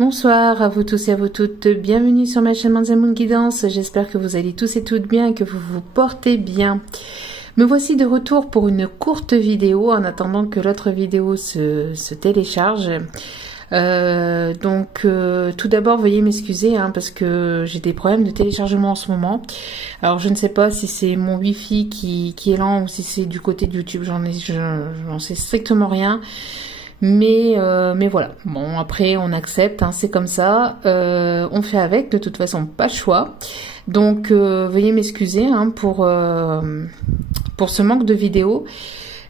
Bonsoir à vous tous et à vous toutes, bienvenue sur ma chaîne Manza Moon Guidance, j'espère que vous allez tous et toutes bien et que vous vous portez bien. Me voici de retour pour une courte vidéo en attendant que l'autre vidéo se télécharge. Tout d'abord veuillez m'excuser parce que j'ai des problèmes de téléchargement en ce moment. Alors je ne sais pas si c'est mon wifi qui est lent ou si c'est du côté de YouTube, j'en sais strictement rien. Mais voilà, bon après on accepte, c'est comme ça, on fait avec, de toute façon pas le choix. Donc veuillez m'excuser pour ce manque de vidéos.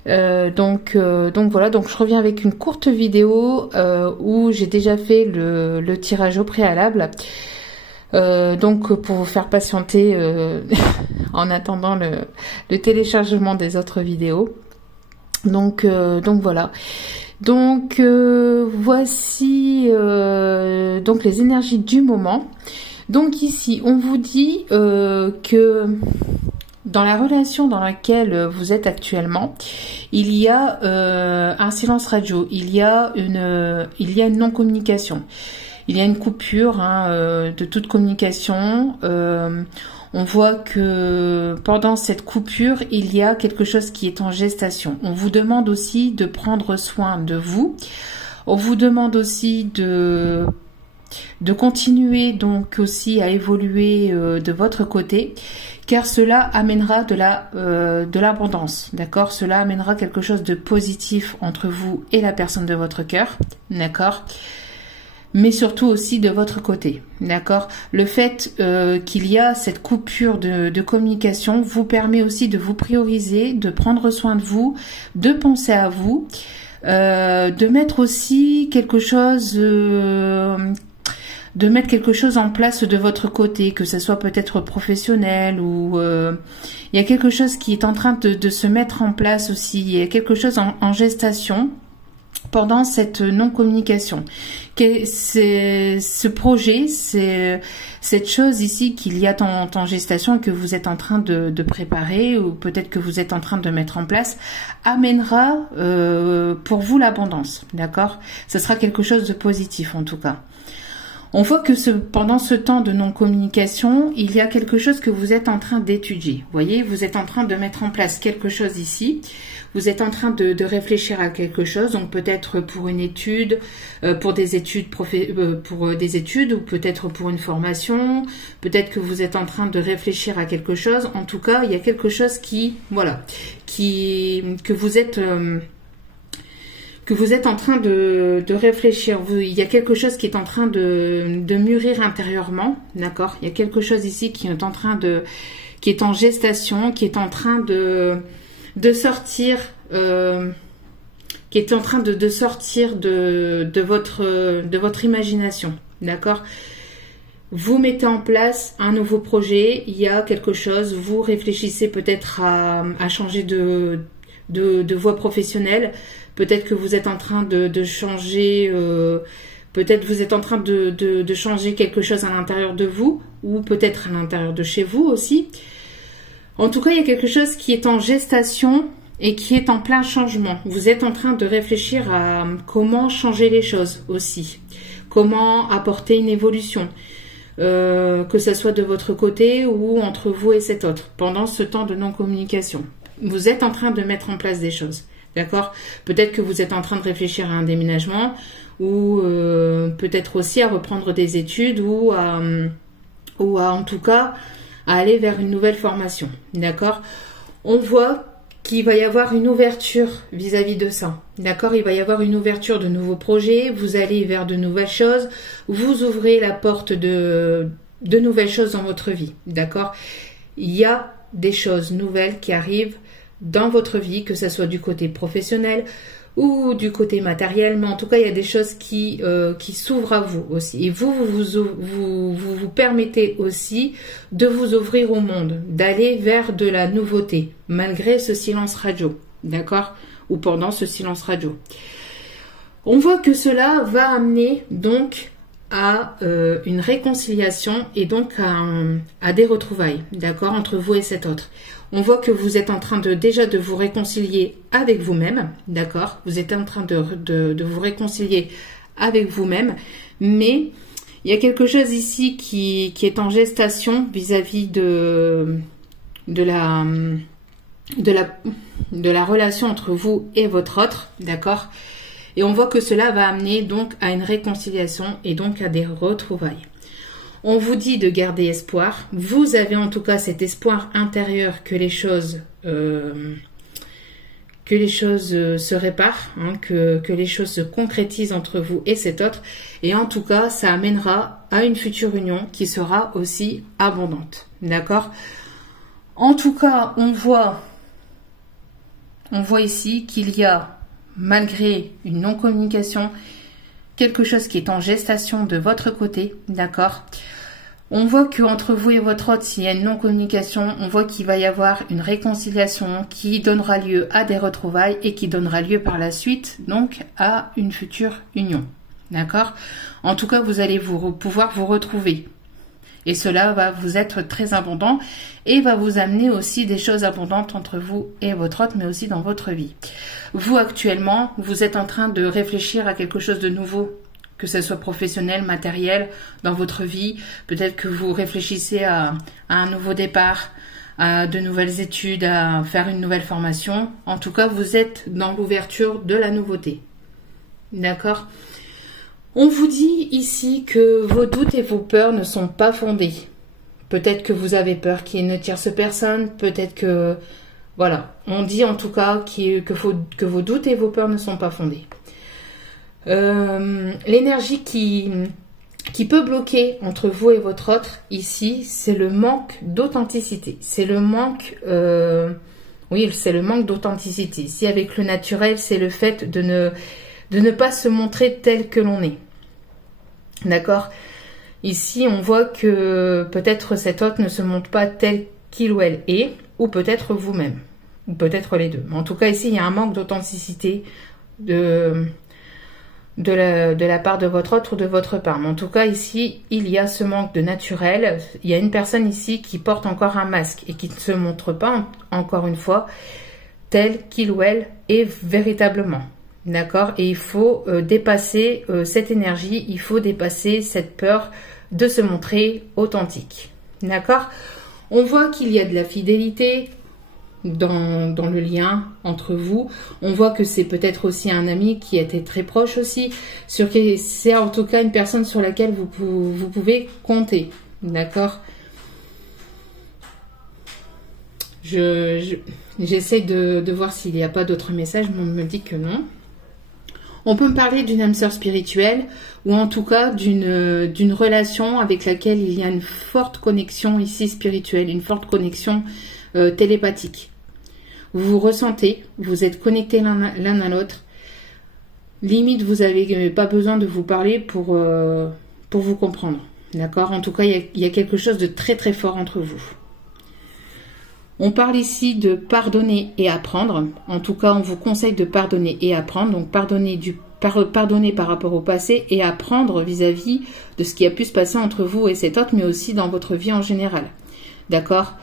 Donc voilà, donc je reviens avec une courte vidéo où j'ai déjà fait le tirage au préalable. Donc pour vous faire patienter en attendant le téléchargement des autres vidéos. Donc voilà. Donc voici donc les énergies du moment. Donc ici on vous dit que dans la relation dans laquelle vous êtes actuellement, il y a un silence radio, il y a une non-communication, il y a une coupure de toute communication. On voit que pendant cette coupure, il y a quelque chose qui est en gestation. On vous demande aussi de prendre soin de vous. On vous demande aussi de continuer donc aussi à évoluer de votre côté, car cela amènera de l'abondance, d'accord? Cela amènera quelque chose de positif entre vous et la personne de votre cœur, d'accord? Mais surtout aussi de votre côté, d'accord? Le fait qu'il y a cette coupure de communication vous permet aussi de vous prioriser, de prendre soin de vous, de penser à vous, de mettre aussi quelque chose, en place de votre côté, que ce soit peut-être professionnel ou il y a quelque chose qui est en train de se mettre en place aussi, il y a quelque chose en gestation pendant cette non-communication. Ce projet, c'est cette chose ici qu'il y a en gestation et que vous êtes en train de préparer ou peut-être que vous êtes en train de mettre en place, amènera pour vous l'abondance, d'accord? Ce sera quelque chose de positif en tout cas. On voit que pendant ce temps de non-communication, il y a quelque chose que vous êtes en train d'étudier. Vous voyez, vous êtes en train de mettre en place quelque chose ici. Vous êtes en train de réfléchir à quelque chose, donc peut-être pour une étude, pour des études ou peut-être pour une formation. Peut-être que vous êtes en train de réfléchir à quelque chose. En tout cas, il y a quelque chose que vous êtes en train de réfléchir. Il y a quelque chose qui est en train de mûrir intérieurement, d'accord? Il y a quelque chose ici qui est en gestation, qui est en train de sortir, qui est en train de sortir de votre imagination, d'accord? Vous mettez en place un nouveau projet, il y a quelque chose, vous réfléchissez peut-être à changer de voie professionnelle. Peut-être que vous êtes en train de changer, peut-être vous êtes en train de changer quelque chose à l'intérieur de vous, ou peut-être à l'intérieur de chez vous aussi. En tout cas, il y a quelque chose qui est en gestation et qui est en plein changement. Vous êtes en train de réfléchir à comment changer les choses aussi, comment apporter une évolution, que ce soit de votre côté ou entre vous et cet autre, pendant ce temps de non-communication. Vous êtes en train de mettre en place des choses. D'accord? Peut-être que vous êtes en train de réfléchir à un déménagement ou peut-être aussi à reprendre des études ou à en tout cas à aller vers une nouvelle formation. D'accord? On voit qu'il va y avoir une ouverture vis-à-vis de ça. D'accord? Il va y avoir une ouverture de nouveaux projets, vous allez vers de nouvelles choses, vous ouvrez la porte de nouvelles choses dans votre vie. D'accord? Il y a des choses nouvelles qui arrivent dans votre vie, que ce soit du côté professionnel ou du côté matériel, mais en tout cas il y a des choses qui s'ouvrent à vous aussi, et vous permettez aussi de vous ouvrir au monde, d'aller vers de la nouveauté malgré ce silence radio, d'accord, ou pendant ce silence radio. On voit que cela va amener donc à une réconciliation et donc à des retrouvailles, d'accord, entre vous et cet autre. On voit que vous êtes en train déjà de vous réconcilier avec vous-même, d'accord? Vous êtes en train de vous réconcilier avec vous-même, Mais il y a quelque chose ici qui est en gestation vis-à-vis de la relation entre vous et votre autre, d'accord? Et on voit que cela va amener donc à une réconciliation et donc à des retrouvailles. On vous dit de garder espoir. Vous avez en tout cas cet espoir intérieur que les choses se réparent, hein, que les choses se concrétisent entre vous et cet autre. Et en tout cas, ça amènera à une future union qui sera aussi abondante. D'accord? En tout cas, on voit ici qu'il y a, malgré une non-communication, quelque chose qui est en gestation de votre côté, d'accord? On voit qu'entre vous et votre autre, s'il y a une non-communication, on voit qu'il va y avoir une réconciliation qui donnera lieu à des retrouvailles et qui donnera lieu par la suite, donc, à une future union, d'accord? En tout cas, vous allez pouvoir vous retrouver. Et cela va vous être très abondant et va vous amener aussi des choses abondantes entre vous et votre autre, mais aussi dans votre vie. Vous, actuellement, vous êtes en train de réfléchir à quelque chose de nouveau, que ce soit professionnel, matériel, dans votre vie. Peut-être que vous réfléchissez à un nouveau départ, à de nouvelles études, à faire une nouvelle formation. En tout cas, vous êtes dans l'ouverture de la nouveauté. D'accord ? On vous dit ici que vos doutes et vos peurs ne sont pas fondés. Peut-être que vous avez peur qu'il y ait une tierce personne, peut-être que... Voilà, on dit en tout cas que vos doutes et vos peurs ne sont pas fondés. L'énergie qui peut bloquer entre vous et votre autre, ici, c'est le manque d'authenticité. C'est le manque... c'est le manque d'authenticité. Ici, avec le naturel, c'est le fait de ne pas se montrer tel que l'on est. D'accord? Ici, on voit que peut-être cet autre ne se montre pas tel qu'il ou elle est, ou peut-être vous-même, ou peut-être les deux. En tout cas, ici, il y a un manque d'authenticité de la part de votre autre ou de votre part. Mais en tout cas, ici, il y a ce manque de naturel. Il y a une personne ici qui porte encore un masque et qui ne se montre pas, encore une fois, tel qu'il ou elle est véritablement. D'accord? Et il faut dépasser cette énergie, il faut dépasser cette peur de se montrer authentique. D'accord? On voit qu'il y a de la fidélité dans le lien entre vous. On voit que c'est peut-être aussi un ami qui était très proche aussi. C'est en tout cas une personne sur laquelle vous pouvez compter. D'accord? J'essaie de voir s'il n'y a pas d'autres messages, mais on me dit que non. On peut me parler d'une âme sœur spirituelle ou en tout cas d'une relation avec laquelle il y a une forte connexion ici spirituelle, une forte connexion télépathique. Vous vous ressentez, vous êtes connectés l'un à l'autre. Limite, vous n'avez pas besoin de vous parler pour vous comprendre. D'accord? En tout cas, il y a quelque chose de très très fort entre vous. On parle ici de pardonner et apprendre. En tout cas, on vous conseille de pardonner et apprendre. Donc, pardonner par rapport au passé et apprendre vis-à-vis de ce qui a pu se passer entre vous et cet autre, mais aussi dans votre vie en général. D'accord?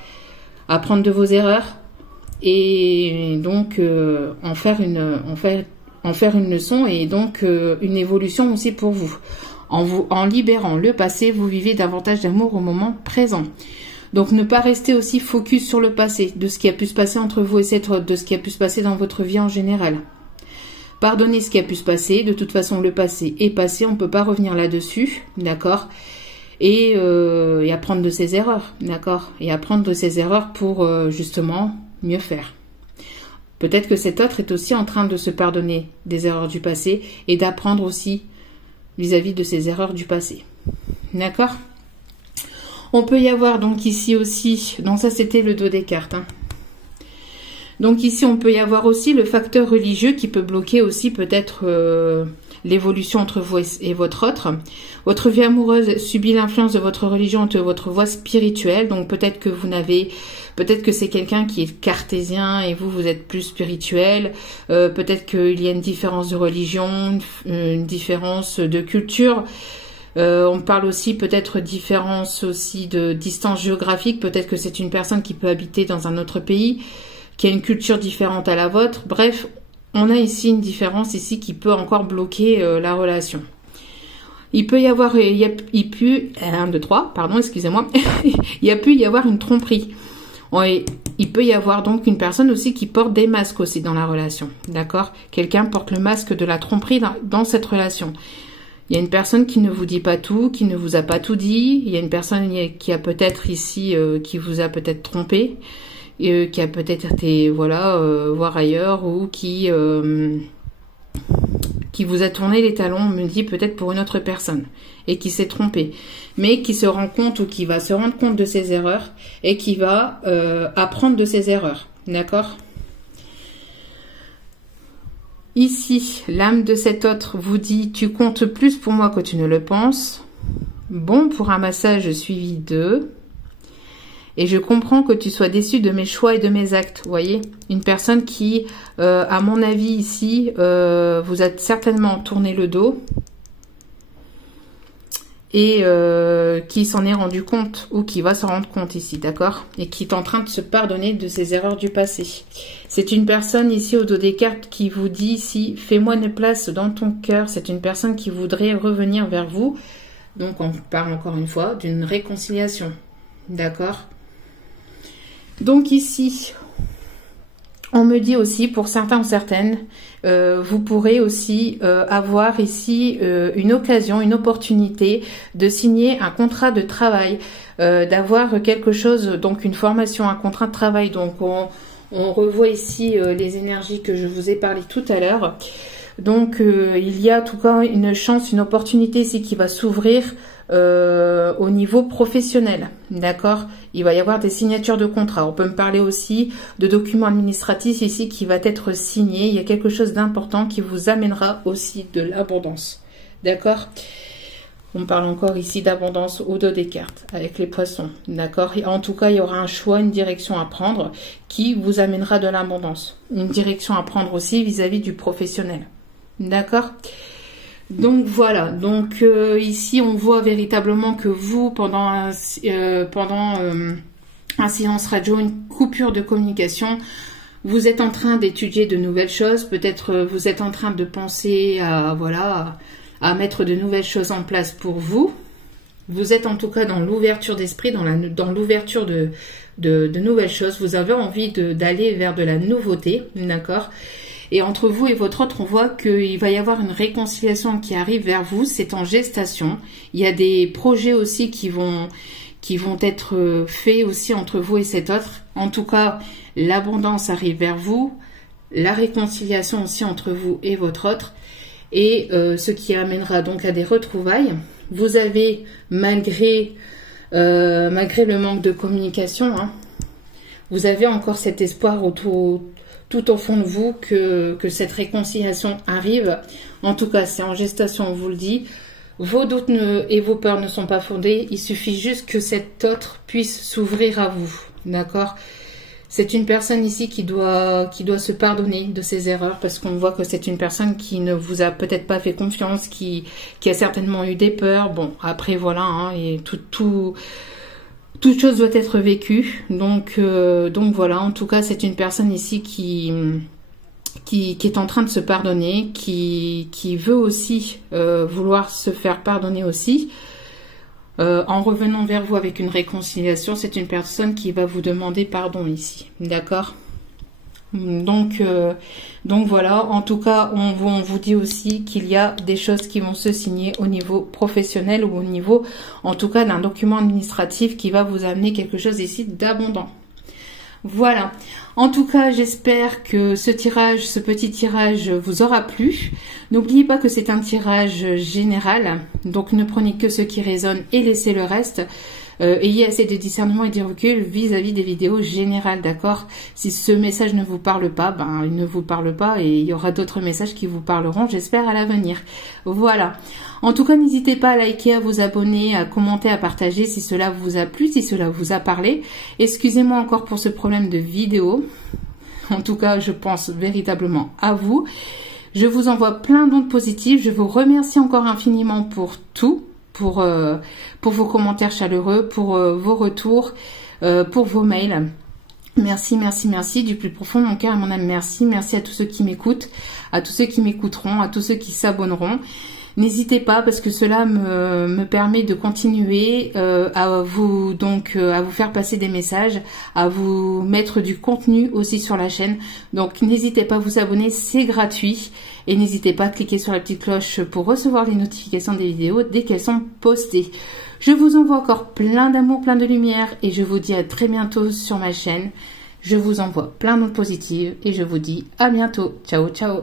Apprendre de vos erreurs et donc en faire une leçon et donc une évolution aussi pour vous. En libérant le passé, vous vivez davantage d'amour au moment présent. Donc, ne pas rester aussi focus sur le passé, de ce qui a pu se passer entre vous et cet autre, de ce qui a pu se passer dans votre vie en général. Pardonnez ce qui a pu se passer. De toute façon, le passé est passé, on ne peut pas revenir là-dessus, d'accord? Et apprendre de ses erreurs, d'accord? Et apprendre de ses erreurs pour justement mieux faire. Peut-être que cet autre est aussi en train de se pardonner des erreurs du passé et d'apprendre aussi vis-à-vis de ses erreurs du passé. D'accord? On peut y avoir donc ici aussi, donc ça c'était le dos des cartes. Hein. Donc ici on peut y avoir aussi le facteur religieux qui peut bloquer aussi peut-être l'évolution entre vous et votre autre. Votre vie amoureuse subit l'influence de votre religion et de votre voie spirituelle. Donc peut-être que c'est quelqu'un qui est cartésien et vous êtes plus spirituel. Peut-être qu'il y a une différence de religion, une différence de culture. On parle aussi peut-être différence aussi de distance géographique. Peut-être que c'est une personne qui peut habiter dans un autre pays, qui a une culture différente à la vôtre. Bref, on a ici une différence ici qui peut encore bloquer la relation. il peut y avoir, il peut, 1, 2, 3, pardon, excusez-moi, il y a pu y avoir une tromperie. Ouais, il peut y avoir donc une personne aussi qui porte des masques aussi dans la relation, d'accord? Quelqu'un porte le masque de la tromperie dans cette relation. Il y a une personne qui ne vous dit pas tout, qui ne vous a pas tout dit. Il y a une personne qui a peut-être ici, qui vous a peut-être trompé, qui a peut-être été, voilà, voir ailleurs, ou qui vous a tourné les talons, on me dit peut-être pour une autre personne, et qui s'est trompé, mais qui se rend compte ou qui va se rendre compte de ses erreurs et qui va apprendre de ses erreurs, d'accord? Ici, l'âme de cet autre vous dit « Tu comptes plus pour moi que tu ne le penses. Bon pour un massage suivi de... Et je comprends que tu sois déçu de mes choix et de mes actes. » Vous voyez, une personne qui, à mon avis ici, vous a certainement tourné le dos et qui s'en est rendu compte ou qui va s'en rendre compte ici, d'accord? Et qui est en train de se pardonner de ses erreurs du passé. C'est une personne ici au dos des cartes qui vous dit ici « Fais-moi une place dans ton cœur ». C'est une personne qui voudrait revenir vers vous. Donc on parle encore une fois d'une réconciliation, d'accord? Donc ici, on me dit aussi, pour certains ou certaines, vous pourrez aussi avoir ici une occasion, une opportunité de signer un contrat de travail, d'avoir quelque chose, donc une formation, un contrat de travail. Donc on revoit ici les énergies que je vous ai parlé tout à l'heure. Donc il y a en tout cas une chance, une opportunité ici qui va s'ouvrir au niveau professionnel, d'accord? Il va y avoir des signatures de contrats. On peut me parler aussi de documents administratifs ici qui va être signé. Il y a quelque chose d'important qui vous amènera aussi de l'abondance, d'accord? On parle encore ici d'abondance au dos des cartes avec les poissons, d'accord? En tout cas, il y aura un choix, une direction à prendre qui vous amènera de l'abondance. Une direction à prendre aussi vis-à-vis du professionnel, d'accord? Donc voilà, donc ici on voit véritablement que vous, pendant un silence radio, une coupure de communication, vous êtes en train d'étudier de nouvelles choses, peut-être vous êtes en train de penser à, voilà, à mettre de nouvelles choses en place pour vous. Vous êtes en tout cas dans l'ouverture d'esprit, dans l'ouverture de nouvelles choses. Vous avez envie d'aller vers de la nouveauté, d'accord? Et entre vous et votre autre, on voit qu'il va y avoir une réconciliation qui arrive vers vous. C'est en gestation. Il y a des projets aussi qui vont être faits aussi entre vous et cet autre. En tout cas, l'abondance arrive vers vous. La réconciliation aussi entre vous et votre autre. Et ce qui amènera donc à des retrouvailles. Vous avez, malgré le manque de communication, hein, vous avez encore cet espoir tout au fond de vous que cette réconciliation arrive. En tout cas, c'est en gestation, on vous le dit. Vos doutes et vos peurs ne sont pas fondés. Il suffit juste que cet autre puisse s'ouvrir à vous. D'accord? C'est une personne ici qui doit se pardonner de ses erreurs parce qu'on voit que c'est une personne qui ne vous a peut-être pas fait confiance, qui a certainement eu des peurs. Bon, après voilà, hein, et toute chose doit être vécue, donc voilà. En tout cas, c'est une personne ici qui est en train de se pardonner, qui veut aussi vouloir se faire pardonner aussi. En revenant vers vous avec une réconciliation, c'est une personne qui va vous demander pardon ici, d'accord? Donc voilà, en tout cas, on vous dit aussi qu'il y a des choses qui vont se signer au niveau professionnel ou au niveau, en tout cas, d'un document administratif qui va vous amener quelque chose ici d'abondant. Voilà. En tout cas, j'espère que ce petit tirage vous aura plu. N'oubliez pas que c'est un tirage général, donc ne prenez que ce qui résonne et laissez le reste. Ayez assez de discernement et de recul vis-à-vis des vidéos générales, d'accord? Si ce message ne vous parle pas, ben il ne vous parle pas et il y aura d'autres messages qui vous parleront, j'espère, à l'avenir. Voilà. En tout cas, n'hésitez pas à liker, à vous abonner, à commenter, à partager si cela vous a plu, si cela vous a parlé. Excusez-moi encore pour ce problème de vidéo. En tout cas, je pense véritablement à vous. Je vous envoie plein d'ondes positives. Je vous remercie encore infiniment pour tout. Pour vos commentaires chaleureux, pour vos retours, pour vos mails. Merci, merci, merci du plus profond de mon cœur et mon âme. Merci, merci à tous ceux qui m'écoutent, à tous ceux qui m'écouteront, à tous ceux qui s'abonneront. N'hésitez pas parce que cela me permet de continuer à vous faire passer des messages, à vous mettre du contenu aussi sur la chaîne. Donc n'hésitez pas à vous abonner, c'est gratuit. Et n'hésitez pas à cliquer sur la petite cloche pour recevoir les notifications des vidéos dès qu'elles sont postées. Je vous envoie encore plein d'amour, plein de lumière et je vous dis à très bientôt sur ma chaîne. Je vous envoie plein d'ondes positives et je vous dis à bientôt. Ciao, ciao.